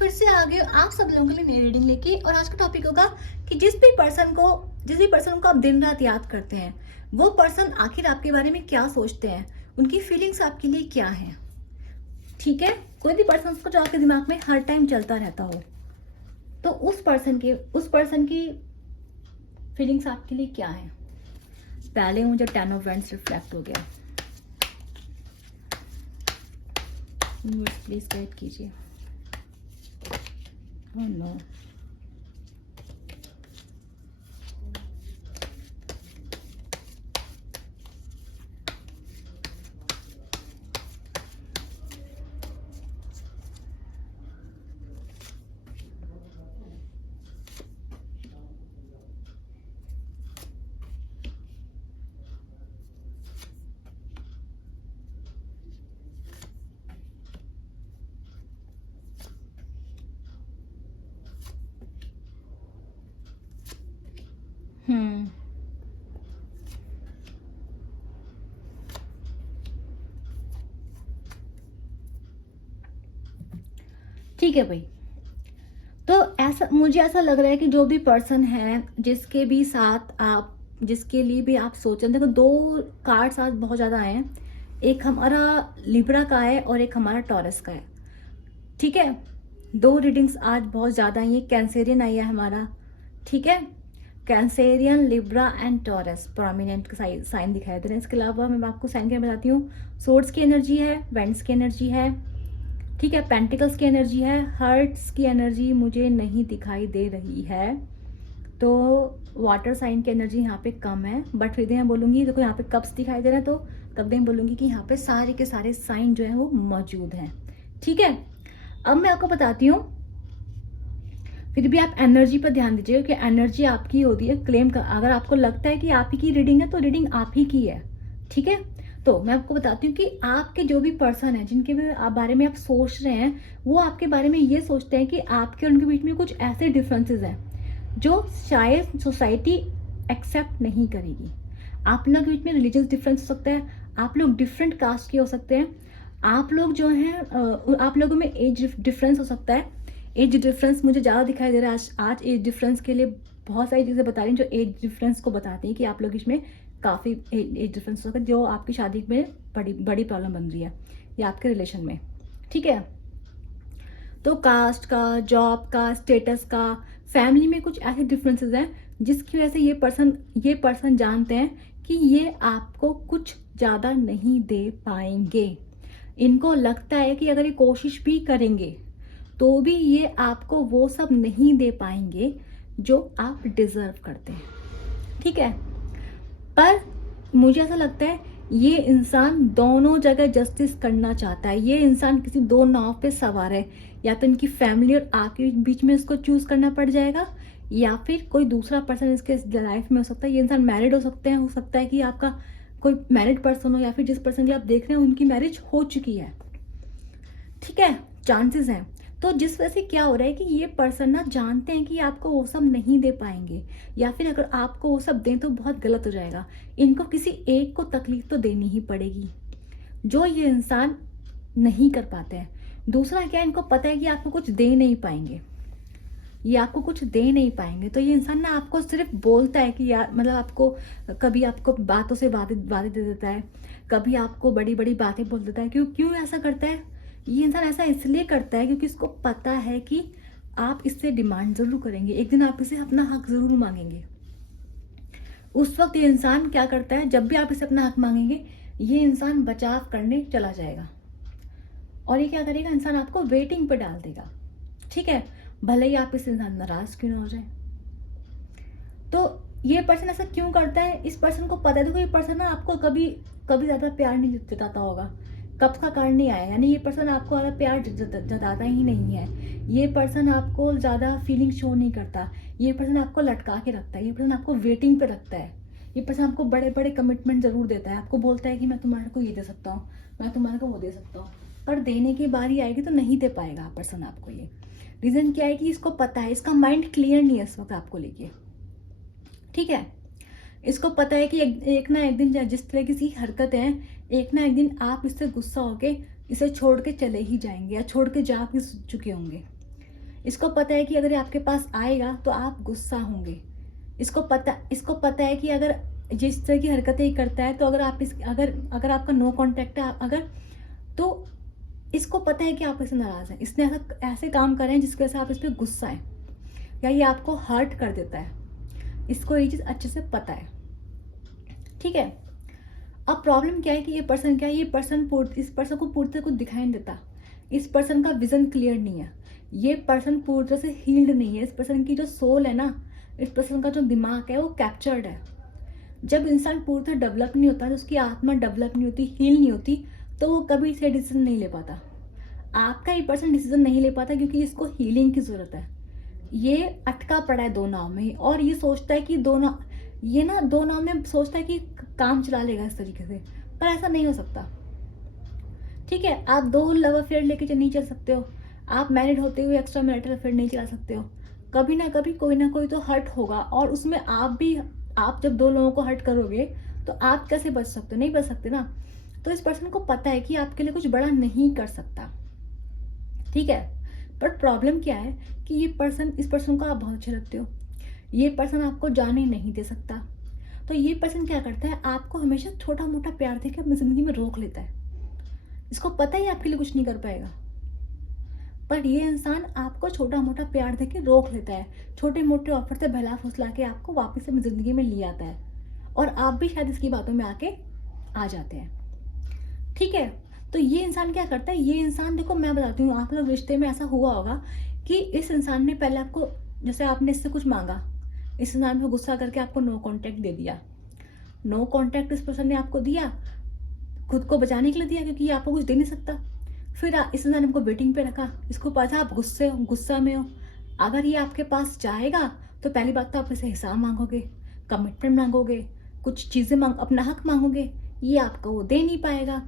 फिर से आ गए आप सब लोगों के लिए नई रीडिंग लेके। और आज का टॉपिक होगा कि जिस भी पर्सन को आप दिन रात याद करते हैं, वो पर्सन आखिर आपके बारे में क्या सोचते हैं, उनकी फीलिंग्स आपके लिए क्या है। ठीक है, कोई भी पर्सन को जो आपके दिमाग में हर टाइम चलता रहता हो, तो उस पर्सन की फीलिंग्स आपके लिए क्या है। पहले मुझे 10 ऑफ वैंड्स रिफ्लेक्ट हो गया। प्लीज गाइड कीजिए। Oh no. ठीक है भाई, तो मुझे ऐसा लग रहा है कि जो भी पर्सन है, जिसके लिए भी आप सोच रहे हैं, देखो दो कार्ड्स आज बहुत ज़्यादा आए हैं। एक हमारा लिब्रा का है और एक हमारा टॉरस का है। ठीक है, दो रीडिंग्स आज बहुत ज़्यादा आई है। कैंसेरियन आई है हमारा, ठीक है, Cancerian, Libra and Taurus prominent sign दिखाई दे रहे हैं। इसके अलावा मैं आपको साइन क्या बताती हूँ। सोर्ड्स की एनर्जी है, वेंड्स की एनर्जी है, ठीक है, पेंटिकल्स की एनर्जी है, हर्ट्स की एनर्जी मुझे नहीं दिखाई दे रही है। तो वाटर साइन की एनर्जी यहाँ पे कम है, बट फिर भी मैं बोलूँगी, देखो यहाँ पे कप्स दिखाई दे रहे हैं, तो तब भी मैं बोलूँगी कि यहाँ पे सारे के सारे साइन जो है वो मौजूद हैं। ठीक है, अब मैं आपको बताती हूँ, फिर भी आप एनर्जी पर ध्यान दीजिए कि एनर्जी आपकी होती है क्लेम का। अगर आपको लगता है कि आप ही की रीडिंग है तो रीडिंग आप ही की है। ठीक है, तो मैं आपको बताती हूँ कि आपके जो भी पर्सन है, जिनके भी बारे में आप सोच रहे हैं, वो आपके बारे में ये सोचते हैं कि आपके और उनके बीच में कुछ ऐसे डिफरेंसेस हैं जो शायद सोसाइटी एक्सेप्ट नहीं करेगी। आप लोग के बीच में रिलीजियस डिफरेंस हो सकता है, आप लोग डिफरेंट कास्ट के हो सकते हैं, आप लोग जो हैं आप लोगों में एज डिफरेंस हो सकता है। एज डिफरेंस मुझे ज़्यादा दिखाई दे रहा है आज एज डिफरेंस के लिए बहुत सारी चीज़ें बता रही हैं जो एज डिफरेंस को बताती हैं कि आप लोग इसमें काफ़ी एज डिफरेंस हो सकता है, जो आपकी शादी में बड़ी प्रॉब्लम बन रही है या आपके रिलेशन में। ठीक है, तो कास्ट का, जॉब का, स्टेटस का, फैमिली में कुछ ऐसे डिफरेंसेस हैं जिसकी वजह से ये पर्सन जानते हैं कि ये आपको कुछ ज़्यादा नहीं दे पाएंगे। इनको लगता है कि अगर ये कोशिश भी करेंगे तो भी ये आपको वो सब नहीं दे पाएंगे जो आप डिजर्व करते हैं। ठीक है, पर मुझे ऐसा लगता है ये इंसान दोनों जगह जस्टिस करना चाहता है। ये इंसान किसी दो नाव पे सवार है, या तो इनकी फैमिली और आपके बीच में इसको चूज करना पड़ जाएगा, या फिर कोई दूसरा पर्सन इसके लाइफ में हो सकता है। ये इंसान मैरिड हो सकता है कि आपका कोई मैरिड पर्सन हो, या फिर जिस पर्सन की आप देख रहे हैं उनकी मैरिज हो चुकी है। ठीक है, चांसेस हैं। तो जिस वजह से क्या हो रहा है कि ये पर्सन ना जानते हैं कि आपको वो सब नहीं दे पाएंगे, या फिर अगर आपको वो सब दें तो बहुत गलत हो जाएगा। इनको किसी एक को तकलीफ तो देनी ही पड़ेगी, जो ये इंसान नहीं कर पाते हैं। दूसरा क्या, इनको पता है कि आपको कुछ दे नहीं पाएंगे, ये आपको कुछ दे नहीं पाएंगे। तो ये इंसान ना आपको सिर्फ बोलता है कि यार, मतलब आपको कभी आपको बातों से बातें दे देता है, कभी आपको बड़ी बड़ी बातें बोल देता है। क्यों ऐसा करता है? ये इंसान ऐसा इसलिए करता है क्योंकि इसको पता है कि आप इससे डिमांड जरूर करेंगे, एक दिन आप इसे अपना हक जरूर मांगेंगे। उस वक्त ये इंसान क्या करता है, जब भी आप इसे अपना हक मांगेंगे, ये इंसान बचाव करने चला जाएगा और ये क्या करेगा, इंसान आपको वेटिंग पे डाल देगा। ठीक है, भले ही आप इस इंसान नाराज क्यों ना हो जाए। तो ये पर्सन ऐसा क्यों करता है, इस पर्सन को पता है। देखो ये पर्सन ना आपको कभी ज्यादा प्यार नहीं जताता होगा, कब का कार्ड नहीं आया, यानी ये पर्सन आपको ज्यादा प्यार जताता ही नहीं है। ये पर्सन आपको ज्यादा फीलिंग शो नहीं करता, ये पर्सन आपको लटका के रखता है, ये पर्सन आपको वेटिंग पे रखता है। ये पर्सन आपको बड़े बड़े कमिटमेंट जरूर देता है, आपको बोलता है कि मैं तुम्हारे को ये दे सकता हूँ, मैं तुम्हारे को वो दे सकता हूँ, पर देने की बारी आएगी तो नहीं दे पाएगा पर्सन आपको। ये रीजन क्या है कि इसको पता है, इसका माइंड क्लियर नहीं है इस वक्त आपको लेके। ठीक है, इसको पता है कि एक ना एक दिन जिस तरह की सी हरकत है, एक ना एक दिन आप इससे गुस्सा होके इसे छोड़ के चले ही जाएंगे, या छोड़ के जा भी चुके होंगे। इसको पता है कि अगर ये आपके पास आएगा तो आप गुस्सा होंगे। इसको पता है कि अगर जिस तरह की हरकतें ये करता है, तो अगर आप इस अगर आपका नो कॉन्टैक्ट है, अगर तो इसको पता है कि आप इससे नाराज़ हैं। इसने ऐसे काम करे हैं जिसकी वजह से आप इस पे गुस्सा हैं, या ये आपको हर्ट कर देता है। इसको ये चीज़ अच्छे से पता है, ठीक है। अब प्रॉब्लम क्या है कि ये पर्सन क्या है, इस पर्सन को पूरी तरह कुछ दिखाई नहीं देता। इस पर्सन का विजन क्लियर नहीं है। ये पर्सन पूरी तरह से हील्ड नहीं है। इस पर्सन की जो सोल है ना, इस पर्सन का जो दिमाग है वो कैप्चर्ड है। जब इंसान पूरी तरह डेवलप नहीं होता, उसकी आत्मा डेवलप नहीं होती, हील नहीं होती, तो वो कभी से डिसीजन नहीं ले पाता। आपका ये पर्सन डिसीजन नहीं ले पाता क्योंकि इसको हीलिंग की ज़रूरत है। ये अटका पड़ा है दो नाव में, और ये सोचता है कि दो नाव में सोचता है कि काम चला लेगा इस तरीके से, पर ऐसा नहीं हो सकता, ठीक है। आप 2 लव अफेयर लेके नहीं चल सकते हो। आप मैरिड होते हुए एक्स्ट्रा मैरिटल अफेयर नहीं चला सकते हो। कभी ना कभी कोई ना कोई तो हर्ट होगा, और उसमें आप जब 2 लोगों को हर्ट करोगे तो आप कैसे बच सकते हो? नहीं बच सकते ना। तो इस पर्सन को पता है कि आपके लिए कुछ बड़ा नहीं कर सकता, ठीक है। बट प्रॉब्लम क्या है कि इस पर्सन को आप बहुत अच्छे लगते हो। ये पर्सन आपको जाने नहीं दे सकता। तो ये पर्सन क्या करता है, आपको हमेशा छोटा मोटा प्यार देकर अपनी जिंदगी में रोक लेता है। इसको पता ही आपके लिए कुछ नहीं कर पाएगा, पर ये इंसान आपको छोटा मोटा प्यार देके रोक लेता है। छोटे मोटे ऑफर से बहला फुसला के आपको वापस अपनी जिंदगी में ले आता है, और आप भी शायद इसकी बातों में आके आ जाते हैं, ठीक है। तो ये इंसान क्या करता है, ये इंसान देखो मैं बताती हूँ, आप लोग रिश्ते में ऐसा हुआ होगा कि इस इंसान ने पहले आपको, जैसे आपने इससे कुछ मांगा, इस इंसान पे गुस्सा करके आपको नो कॉन्टैक्ट दे दिया। नो कॉन्टैक्ट इस पर्सन ने आपको दिया खुद को बचाने के लिए दिया, क्योंकि ये आपको कुछ दे नहीं सकता। फिर इस इंसान ने आपको वेटिंग पे रखा। इसको पता आप गुस्सा में हो। अगर ये आपके पास जाएगा तो पहली बात तो आप इसे हिसाब मांगोगे, कमिटमेंट मांगोगे, कुछ चीज़ें अपना हक मांगोगे, ये आपको वो दे नहीं पाएगा।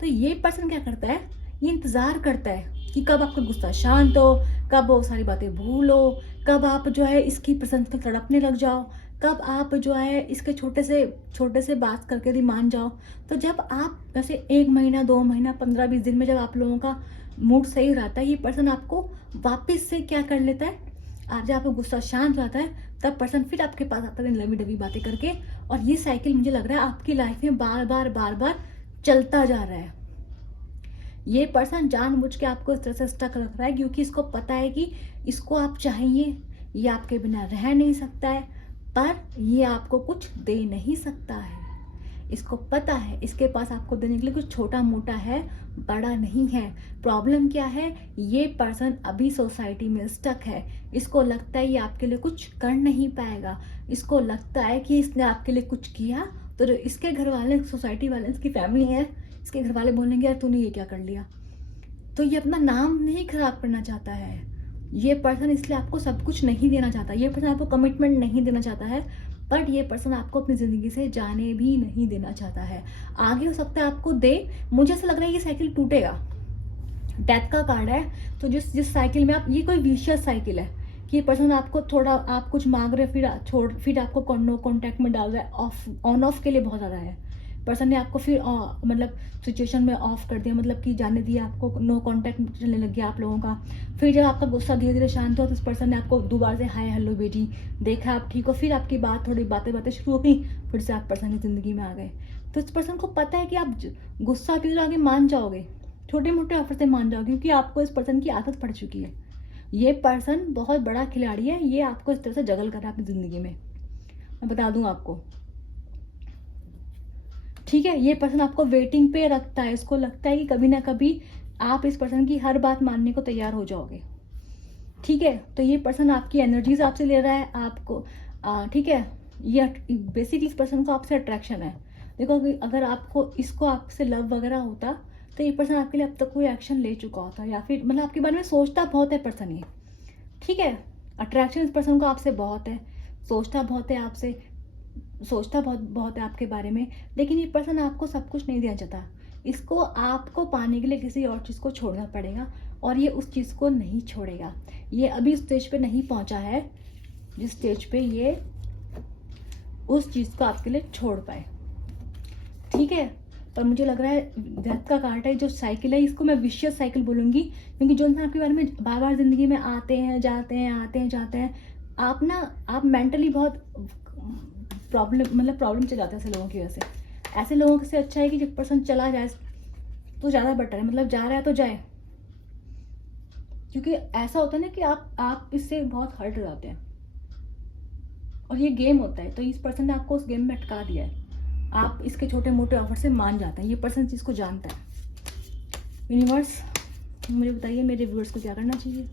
तो ये पर्सन क्या करता है, ये इंतज़ार करता है कि कब आपका गुस्सा शांत हो, कब वो सारी बातें भूलो, कब आप जो है इसकी प्रेजेंस में तड़पने लग जाओ, कब आप जो है इसके छोटे से बात करके भी मान जाओ। तो जब आप जैसे 1 महीना 2 महीना 15-20 दिन में जब आप लोगों का मूड सही रहता है, ये पर्सन आपको वापस से क्या कर लेता है, आज आपका गुस्सा शांत रहता है, तब पर्सन फिर आपके पास आता है लवी डबी बातें करके। और ये साइकिल मुझे लग रहा है आपकी लाइफ में बार बार चलता जा रहा है। ये पर्सन जानबूझ के आपको इस तरह से स्टक रख रहा है, क्योंकि इसको पता है कि इसको आप चाहिए, ये आपके बिना रह नहीं सकता है, पर ये आपको कुछ दे नहीं सकता है। इसको पता है इसके पास आपको देने के लिए कुछ छोटा मोटा है, बड़ा नहीं है। प्रॉब्लम क्या है, ये पर्सन अभी सोसाइटी में स्टक है। इसको लगता है ये आपके लिए कुछ कर नहीं पाएगा। इसको लगता है कि इसने आपके लिए कुछ किया तो इसके घर वाले, सोसाइटी वाले, इसकी फैमिली है, इसके घर वाले बोलेंगे यार तूने ये क्या कर लिया। तो ये अपना नाम नहीं खराब करना चाहता है। ये पर्सन इसलिए आपको सब कुछ नहीं देना चाहता, ये पर्सन आपको कमिटमेंट नहीं देना चाहता है, बट ये पर्सन आपको अपनी ज़िंदगी से जाने भी नहीं देना चाहता है। आगे हो सकता है आपको दे। मुझे ऐसा लग रहा है ये साइकिल टूटेगा। डेथ का कार्ड है, तो जिस साइकिल में आप, ये कोई विशियस साइकिल है कि ये पर्सन आपको थोड़ा, आप कुछ मांग रहे फिर आपको नो कॉन्टैक्ट में डाल रहा है। ऑन ऑफ के लिए बहुत ज़्यादा है। पर्सन ने आपको फिर मतलब सिचुएशन में ऑफ कर दिया, मतलब कि जाने दिया, आपको नो कॉन्टैक्ट चलने लग गया आप लोगों का। फिर जब आपका गुस्सा धीरे धीरे शांत हुआ तो इस पर्सन ने आपको दोबारा से हाय हेलो बेटी, देखा आप ठीक हो, फिर आपकी थोड़ी बातें शुरू हो गई, फिर से आप पर्सन की ज़िंदगी में आ गए। तो इस पर्सन को पता है कि आप गुस्सा भी आगे मान जाओगे, छोटे मोटे ऑफर से मान जाओगे, क्योंकि आपको इस पर्सन की आदत पड़ चुकी है। ये पर्सन बहुत बड़ा खिलाड़ी है, ये आपको इस तरह से जगल कर रहा है अपनी ज़िंदगी में, मैं बता दूं आपको, ठीक है। ये पर्सन आपको वेटिंग पे रखता है। इसको लगता है कि कभी ना कभी आप इस पर्सन की हर बात मानने को तैयार हो जाओगे, ठीक है। तो ये पर्सन आपकी एनर्जीज आपसे ले रहा है आपको, ठीक है। ये बेसिकली इस पर्सन को आपसे अट्रैक्शन है। देखो अगर आपको इसको आपसे लव वगैरह होता तो ये पर्सन आपके लिए अब तक कोई एक्शन ले चुका होता, या फिर मतलब आपके बारे में सोचता बहुत है पर्सन ये, ठीक है। अट्रैक्शन इस पर्सन को आपसे बहुत है, सोचता बहुत है आपसे, सोचता बहुत है आपके बारे में, लेकिन ये पर्सन आपको सब कुछ नहीं देना चाहता। इसको आपको पाने के लिए किसी और चीज़ को छोड़ना पड़ेगा, और ये उस चीज़ को नहीं छोड़ेगा। ये अभी उस स्टेज पे नहीं पहुंचा है जिस स्टेज पे ये उस चीज़ को आपके लिए छोड़ पाए, ठीक है। पर मुझे लग रहा है डेथ का कार्ड है, जो साइकिल है इसको मैं विशियस साइकिल बोलूँगी, क्योंकि जो इंसान आपके बारे में बार बार ज़िंदगी में आते हैं जाते हैं आते हैं जाते हैं, आप मेंटली बहुत प्रॉब्लम चल जाता है ऐसे लोगों की वजह से। ऐसे लोगों से अच्छा है कि जब पर्सन चला जाए तो ज़्यादा बेटर है, मतलब जा रहा है तो जाए, क्योंकि ऐसा होता है ना कि आप इससे बहुत हर्ट हो जाते हैं और ये गेम होता है, तो इस पर्सन ने आपको उस गेम में अटका दिया है, आप इसके छोटे मोटे ऑफर से मान जाते हैं, ये पर्सन चीज़ को जानता है। यूनिवर्स मुझे बताइए मेरे व्यूअर्स को क्या करना चाहिए,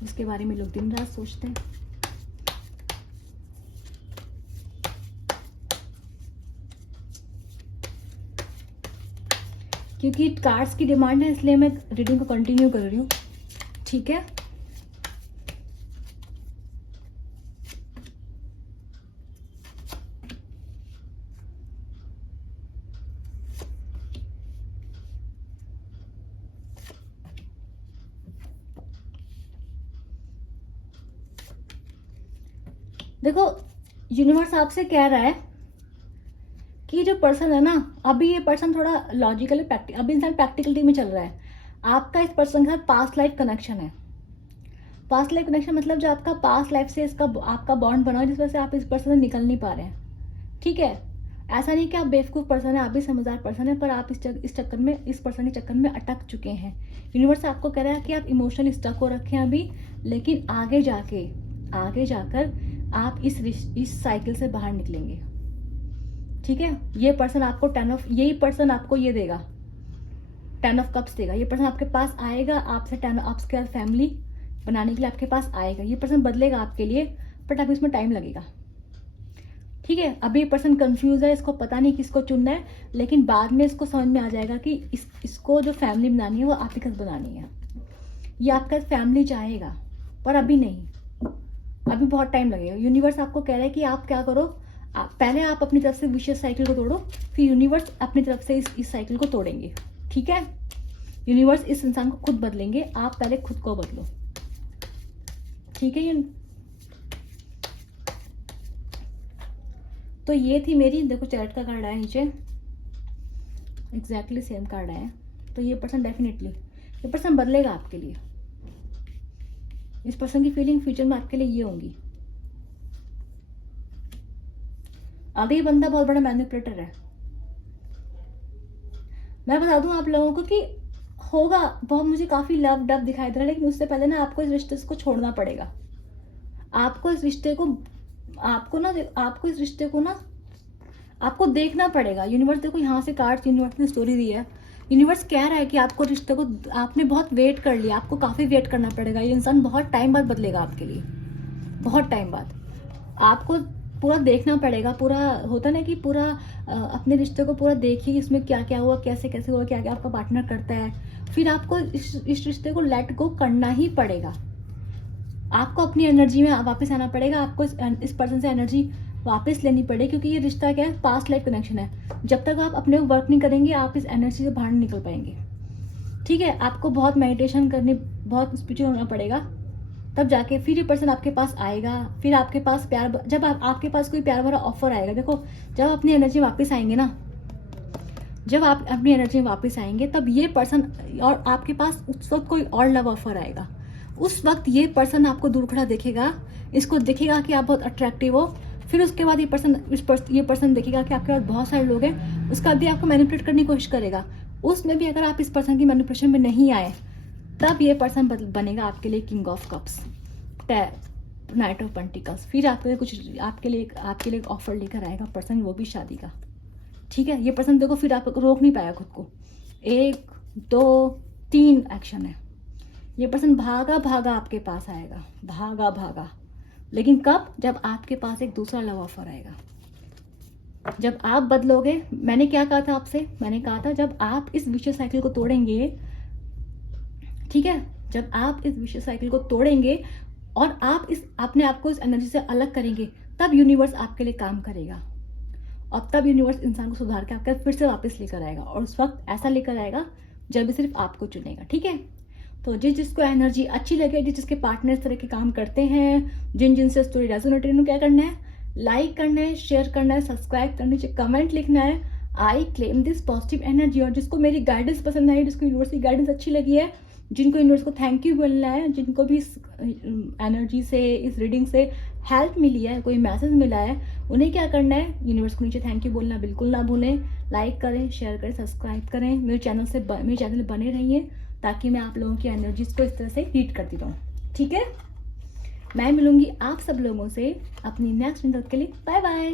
जिसके बारे में लोग दिन रात सोचते हैं। क्योंकि कार्ड्स की डिमांड है इसलिए मैं रीडिंग को कंटिन्यू कर रही हूँ, ठीक है। देखो यूनिवर्स आपसे कह रहा है कि जो पर्सन है ना, अभी ये पर्सन थोड़ा लॉजिकली अभी इंसान प्रैक्टिकलिटी में चल रहा है। आपका इस पर्सन के साथ पास्ट लाइफ कनेक्शन है। पास्ट लाइफ कनेक्शन मतलब जो आपका पास्ट लाइफ से इसका आपका बॉन्ड बना हो, जिस वजह से आप इस पर्सन से निकल नहीं पा रहे हैं, ठीक है। ऐसा नहीं कि आप बेवकूफ़ पर्सन है, आप भी समझदार पर्सन है, पर आप इस चक्कर में, इस पर्सन के चक्कर में अटक चुके हैं। यूनिवर्स आपको कह रहा है कि आप इमोशनल स्टक हो रखे हैं अभी, लेकिन आगे जाकर आप इस साइकिल से बाहर निकलेंगे, ठीक है। ये पर्सन आपको यही पर्सन आपको ये देगा, 10 ऑफ कप्स देगा। ये पर्सन आपके पास आएगा, आपके फैमिली बनाने के लिए आपके पास आएगा। ये पर्सन बदलेगा आपके लिए, बट अभी इसमें टाइम लगेगा, ठीक है। अभी ये पर्सन कंफ्यूज है, इसको पता नहीं किसको चुनना है, लेकिन बाद में इसको समझ में आ जाएगा कि इसको जो फैमिली बनानी है वो आप ही के साथ बनानी है। ये आपका फैमिली चाहेगा, पर अभी नहीं, अभी बहुत टाइम लगेगा। यूनिवर्स आपको कह रहा है कि आप क्या करो, पहले आप अपनी तरफ से विशेष साइकिल को तोड़ो, फिर यूनिवर्स अपनी तरफ से इस साइकिल को तोड़ेंगे, ठीक है। यूनिवर्स इस इंसान को खुद बदलेंगे, आप पहले खुद को बदलो, ठीक है। तो ये थी मेरी, देखो चैट का कार्ड आया नीचे, एग्जैक्टली सेम कार्ड आया। तो ये पर्सन डेफिनेटली, ये पर्सन बदलेगा आपके लिए। इस पर्सन की फीलिंग फ्यूचर में आपके लिए ये होंगी। आगे ये बंदा बहुत बड़ा मैनिपुलेटर है। मैं बता दूं आप लोगों को कि होगा बहुत, मुझे काफी लव डब दिखाई दे रहा है, लेकिन उससे पहले ना आपको इस रिश्ते को छोड़ना पड़ेगा। आपको इस रिश्ते को ना आपको देखना पड़ेगा। यूनिवर्स देखो यहाँ से कार्ड्स, यूनिवर्स ने स्टोरी दी है। यूनिवर्स कह रहा है कि आपको रिश्ते को, आपने बहुत वेट कर लिया, आपको काफी वेट करना पड़ेगा। ये इंसान बहुत टाइम बाद बदलेगा आपके लिए, बहुत टाइम बाद। आपको पूरा देखना पड़ेगा, पूरा होता ना कि पूरा अपने रिश्ते को पूरा देखिए, इसमें क्या क्या हुआ, कैसे कैसे हुआ, क्या क्या आपका पार्टनर करता है, फिर आपको इस रिश्ते को लेट गो करना ही पड़ेगा। आपको अपनी एनर्जी में वापस आना पड़ेगा, आपको इस पर्सन से एनर्जी वापस लेनी पड़ेगी, क्योंकि ये रिश्ता क्या है, पास्ट लाइफ कनेक्शन है। जब तक आप अपने वर्क नहीं करेंगे, आप इस एनर्जी से बाहर नहीं निकल पाएंगे, ठीक है। आपको बहुत मेडिटेशन करनी, बहुत स्पिरिचुअल होना पड़ेगा, तब जाके फिर ये पर्सन आपके पास आएगा। फिर आपके पास प्यार, जब आपके पास कोई प्यार भरा ऑफर आएगा, देखो जब अपनी एनर्जी वापस आएंगे ना, जब आप अपनी एनर्जी में वापस आएंगे, तब ये पर्सन और आपके पास उस वक्त कोई और लव ऑफर आएगा। उस वक्त ये पर्सन आपको दूर खड़ा देखेगा, इसको दिखेगा कि आप बहुत अट्रैक्टिव हो। फिर उसके बाद ये पर्सन देखेगा कि आपके पास बहुत सारे लोग हैं, उसका भी आपको मैनिपुलेट करने की कोशिश करेगा। उसमें भी अगर आप इस पर्सन की मैनिपुलेशन में नहीं आए, तब ये पर्सन बनेगा आपके लिए king of cups, night of pentacles. फिर आपके लिए एक ऑफर लेकर आएगा पर्सन, वो भी शादी का, ठीक है। ये पर्सन देखो फिर आप रोक नहीं पाया खुद को, 1 2 3 एक्शन है। ये पर्सन भागा आपके पास आएगा, भागा। लेकिन कब? जब आपके पास एक दूसरा लव ऑफर आएगा, जब आप बदलोगे। मैंने क्या कहा था आपसे? मैंने कहा था जब आप इस विशेष साइकिल को तोड़ेंगे, ठीक है, जब आप इस विशेष साइकिल को तोड़ेंगे और आप अपने आप को इस एनर्जी से अलग करेंगे, तब यूनिवर्स आपके लिए काम करेगा। और तब यूनिवर्स इंसान को सुधार के आपके फिर से वापस लेकर आएगा, और उस वक्त ऐसा लेकर आएगा जब सिर्फ आपको चुनेगा, ठीक है। तो जिसको एनर्जी अच्छी लगे, जिसके पार्टनर इस तरह के काम करते हैं, जिनसे स्टोरी रेजोनेट, क्या करना है? लाइक करना है, शेयर करना है, सब्सक्राइब करना है, कमेंट लिखना है। I claim this positive energy. और जिसको मेरी गाइडेंस पसंद आई, जिसको यूनिवर्स की गाइडेंस अच्छी लगी है, जिनको यूनिवर्स को थैंक यू बोलना है, जिनको भी इस एनर्जी से, इस रीडिंग से हेल्प मिली है, कोई मैसेज मिला है, उन्हें क्या करना है, यूनिवर्स को नीचे थैंक यू बोलना बिल्कुल ना भूलें। लाइक करें, शेयर करें, सब्सक्राइब करें, मेरे चैनल बने रहिए, ताकि मैं आप लोगों की एनर्जीज को इस तरह से रीड करती रहूँ। ठीक है, मैं मिलूंगी आप सब लोगों से अपनी नेक्स्ट वीडियो के लिए। Bye bye.